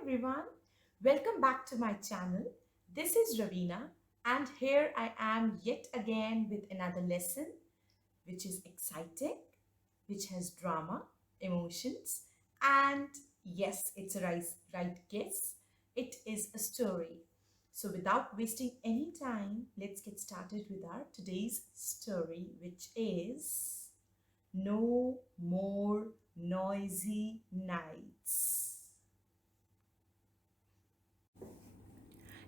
everyone, welcome back to my channel. This is Ravina, and here I am yet again with another lesson which is exciting, which has drama, emotions, and yes, it's a right guess. It is a story. So, without wasting any time, let's get started with our today's story, which is No More Noisy Nights.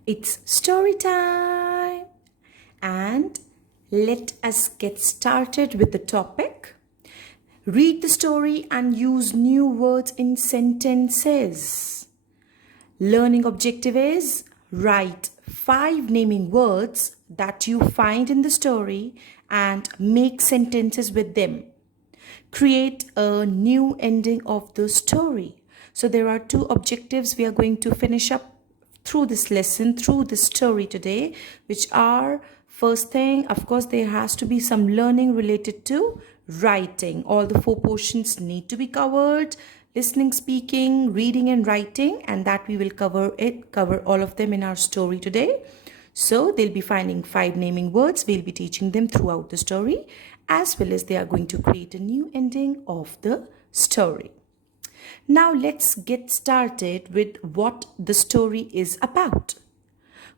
It's story time, and let us get started with the topic. Read the story and use new words in sentences. Learning objective is write 5 naming words that you find in the story and make sentences with them. Create a new ending of the story. So there are 2 objectives we are going to finish up through this lesson, through this story today, which are, first thing, of course, there has to be some learning related to writing. All the 4 portions need to be covered: listening, speaking, reading, and writing, and that we will cover all of them in our story today. So they'll be finding 5 naming words. We'll be teaching them throughout the story, as well as they are going to create a new ending of the story. Now let's get started with what the story is about.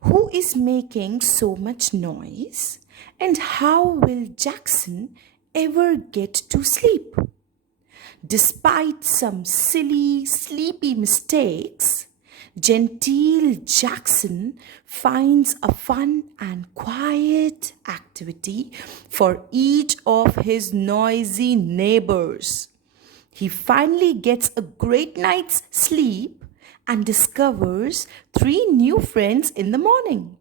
Who is making so much noise, and how will Jackson ever get to sleep? Despite some silly, sleepy mistakes, Gentile Jackson finds a fun and quiet activity for each of his noisy neighbors. He finally gets a great night's sleep and discovers 3 new friends in the morning.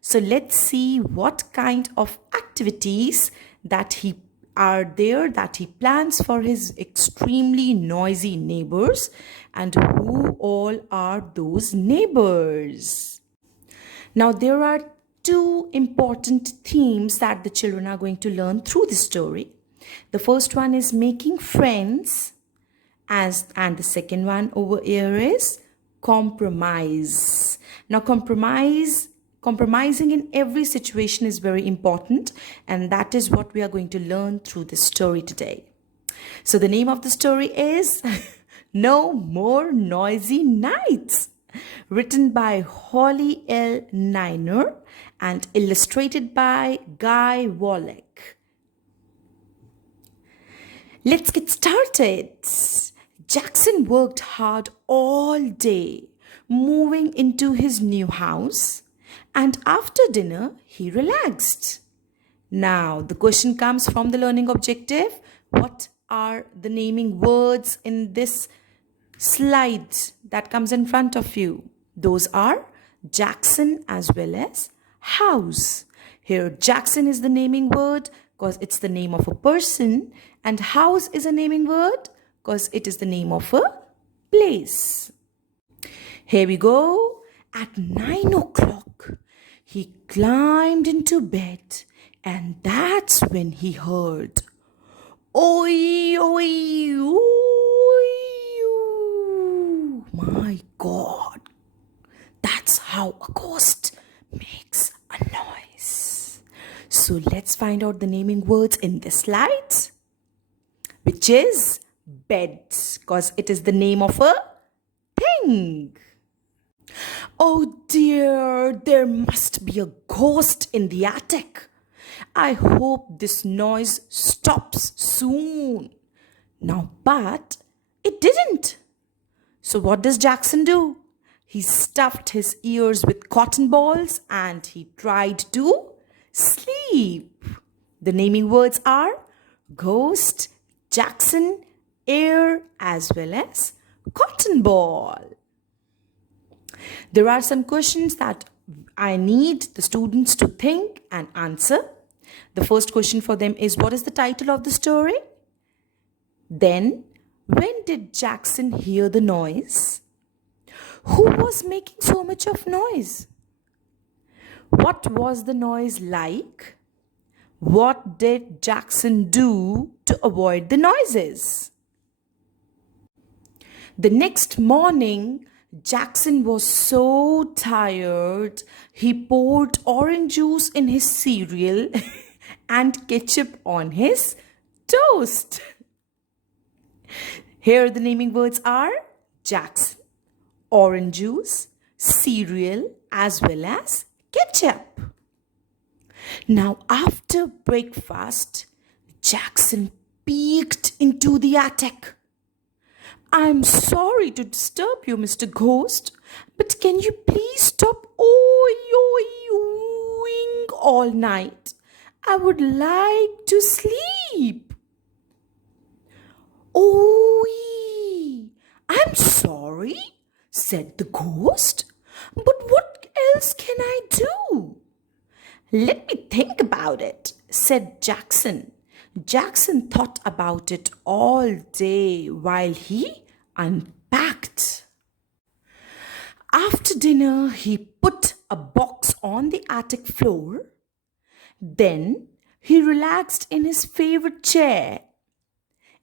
So let's see what kind of activities that he plans for his extremely noisy neighbors, and who all are those neighbors. Now there are 2 important themes that the children are going to learn through this story. The first one is making friends, and the second one over here is compromise. Now compromising in every situation is very important, and that is what we are going to learn through this story today. So the name of the story is No More Noisy Nights, written by Holly L. Niner and illustrated by Guy Wallach. Let's get started. Jackson worked hard all day, moving into his new house, and after dinner, he relaxed. Now, the question comes from the learning objective. What are the naming words in this slide that comes in front of you? Those are Jackson as well as house. Here, Jackson is the naming word because it's the name of a person, and house is a naming word because it is the name of a place. Here we go. At 9 o'clock, he climbed into bed, and that's when he heard, "Oi, oi, oi, oi." My God, that's how a ghost makes a noise. So let's find out the naming words in this slide, which is bed, because it is the name of a thing. Oh dear, there must be a ghost in the attic. I hope this noise stops soon. Now, but it didn't. So what does Jackson do? He stuffed his ears with cotton balls and he tried to sleep. The naming words are ghost, Jackson, air, as well as cotton ball. There are some questions that I need the students to think and answer. The first question for them is, what is the title of the story? Then, when did Jackson hear the noise? Who was making so much of noise? What was the noise like? What did Jackson do to avoid the noises? The next morning, Jackson was so tired, he poured orange juice in his cereal and ketchup on his toast. Here the naming words are Jackson, orange juice, cereal, as well as ketchup. Now, after breakfast, Jackson peeked into the attic. I'm sorry to disturb you, Mr. Ghost, but can you please stop ooing all night? I would like to sleep. "Ooey, I'm sorry," said the ghost. "But what else can I do?" "Let me think about it," said Jackson. Jackson thought about it all day while he unpacked. After dinner, he put a box on the attic floor. Then he relaxed in his favorite chair.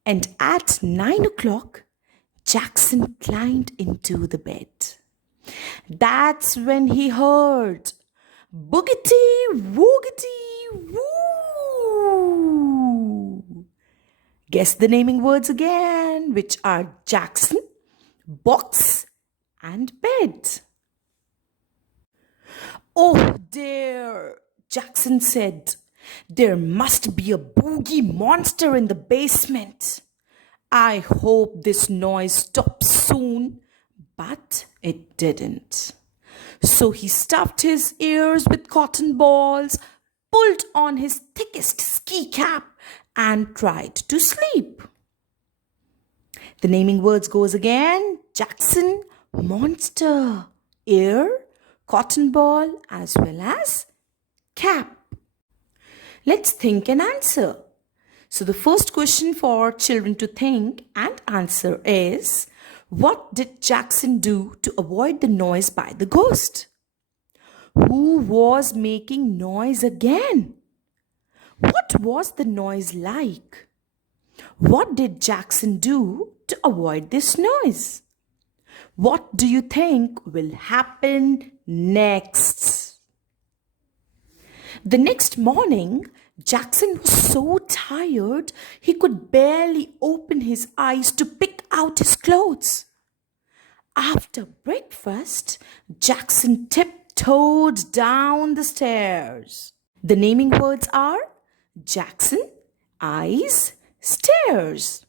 And at 9 o'clock, Jackson climbed into the bed. That's when he heard boogity woogity woo. Guess the naming words again, which are Jackson, box, and bed. "Oh dear," Jackson said. "There must be a boogie monster in the basement. I hope this noise stops soon." But it didn't. So he stuffed his ears with cotton balls, pulled on his thickest ski cap, and tried to sleep. The naming words goes again. Jackson, monster, ear, cotton ball, as well as cap. Let's think and answer. So the first question for children to think and answer is, what did Jackson do to avoid the noise by the ghost? Who was making noise again? What was the noise like? What did Jackson do to avoid this noise? What do you think will happen next? The next morning, Jackson was so tired he could barely open his eyes to pick out his clothes. After breakfast, Jackson tiptoed down the stairs. The naming words are Jackson, eyes, stairs.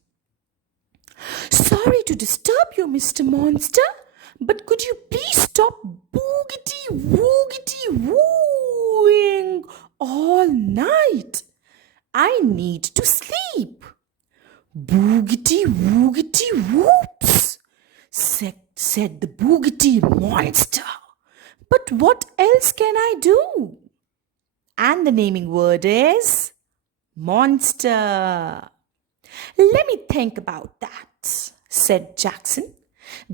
"Sorry to disturb you, Mr. Monster, but could you please stop boogity woogity wooing all night? I need to sleep." "Boogity woogity whoops," said the boogity monster. "But what else can I do?" And the naming word is monster. "Let me think about that," said Jackson.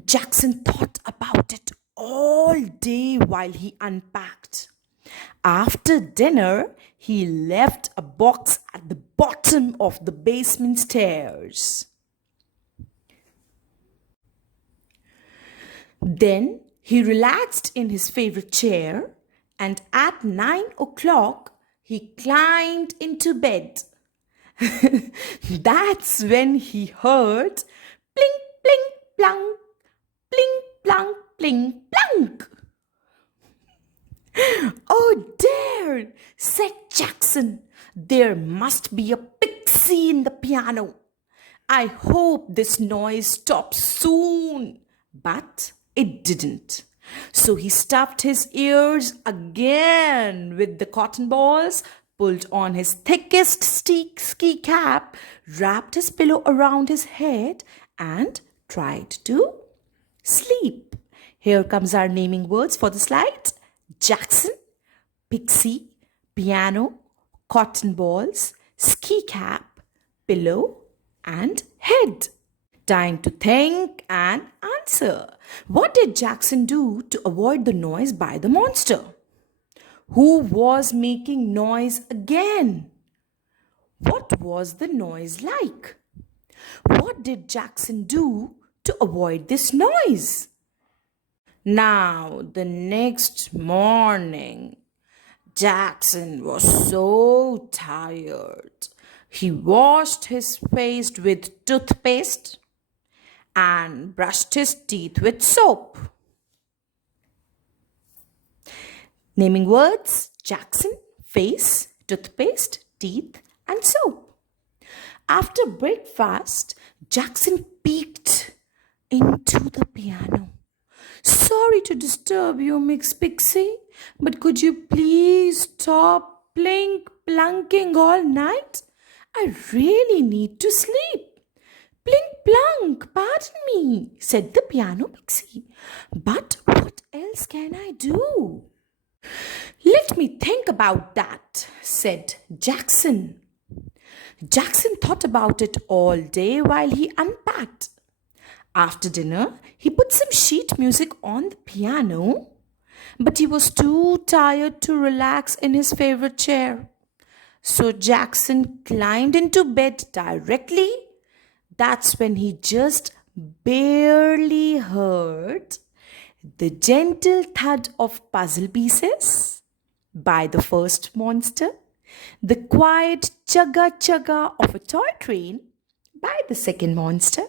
Jackson thought about it all day while he unpacked. After dinner, he left a box at the bottom of the basement stairs. Then he relaxed in his favorite chair, and at 9 o'clock, he climbed into bed. That's when he heard plink, plink, plunk, plink, plunk, plink, plunk. "Oh dear," said Jackson. "There must be a pixie in the piano. I hope this noise stops soon." But it didn't. So he stuffed his ears again with the cotton balls, pulled on his thickest ski cap, wrapped his pillow around his head, and tried to sleep. Here comes our naming words for the slide. Jackson, pixie, piano, cotton balls, ski cap, pillow, and head. Time to think and answer. What did Jackson do to avoid the noise by the monster? Who was making noise again? What was the noise like? What did Jackson do to avoid this noise? Now, the next morning, Jackson was so tired. He washed his face with toothpaste and brushed his teeth with soap. Naming words: Jackson, face, toothpaste, teeth, and soap. After breakfast, Jackson peeked into the piano. Sorry to disturb you, Mix Pixie, but could you please stop playing plunking all night? I really need to sleep. Plink plunk, pardon me, said the piano pixie. But what else can I do? Let me think about that, said Jackson. Jackson thought about it all day while he unpacked. After dinner, he put some sheet music on the piano, but he was too tired to relax in his favorite chair. So Jackson climbed into bed directly. That's when he just barely heard the gentle thud of puzzle pieces by the first monster, the quiet chugga chugga of a toy train by the second monster,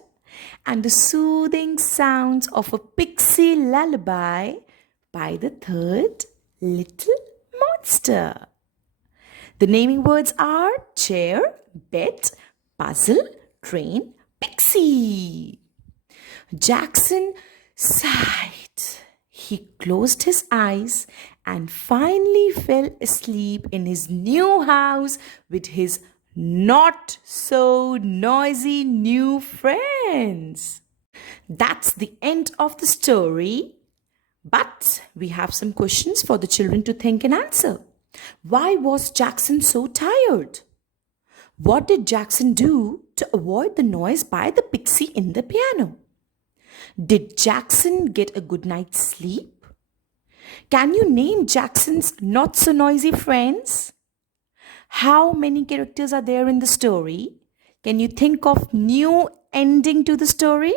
and the soothing sounds of a pixie lullaby by the third little monster. The naming words are chair, bed, puzzle, train, pixie. Jackson sighed. He closed his eyes and finally fell asleep in his new house with his not so noisy new friends. That's the end of the story. But we have some questions for the children to think and answer. Why was Jackson so tired? What did Jackson do to avoid the noise by the pixie in the piano? Did Jackson get a good night's sleep? Can you name Jackson's not so noisy friends? How many characters are there in the story? Can you think of new ending to the story?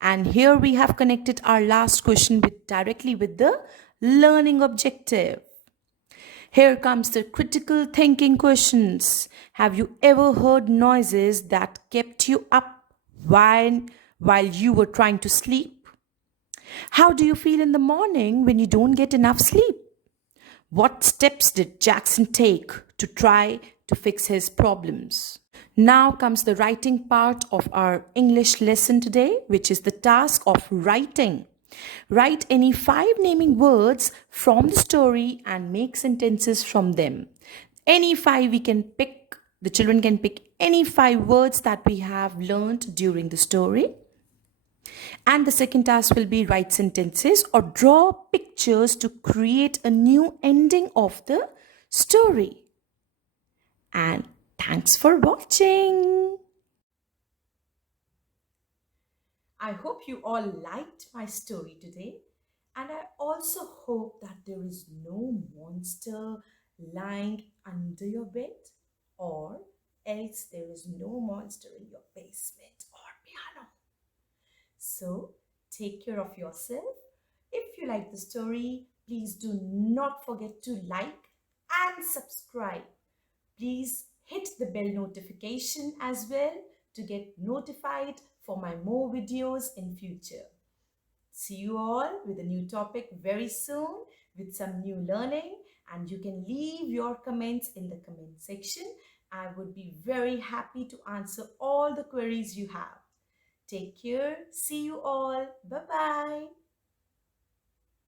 And here we have connected our last question directly with the learning objective. Here comes the critical thinking questions. Have you ever heard noises that kept you up while you were trying to sleep? How do you feel in the morning when you don't get enough sleep? What steps did Jackson take to try to fix his problems? Now comes the writing part of our English lesson today, which is the task of writing. Write any 5 naming words from the story and make sentences from them. Any 5 we can pick, the children can pick any 5 words that we have learned during the story. And the second task will be write sentences or draw pictures to create a new ending of the story. And thanks for watching. I hope you all liked my story today. And I also hope that there is no monster lying under your bed, or else there is no monster in your basement or piano. So take care of yourself. If you like the story, please do not forget to like and subscribe. Please hit the bell notification as well to get notified for my more videos in future. See you all with a new topic very soon with some new learning, and you can leave your comments in the comment section. I would be very happy to answer all the queries you have. Take care. See you all. Bye-bye.